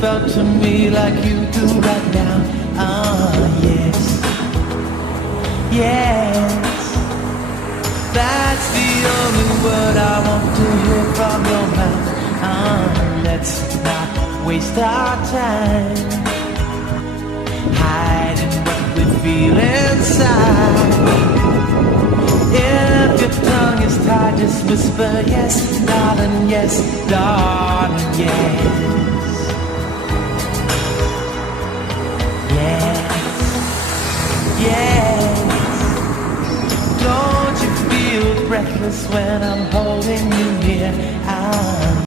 Felt to me like you do right now. Yes, yes. That's the only word I want to hear from your mouth. Let's not waste our time hiding what we feel inside. If your tongue is tied, just whisper yes, darling, yes, darling, yes. Yes, don't you feel breathless when I'm holding you near?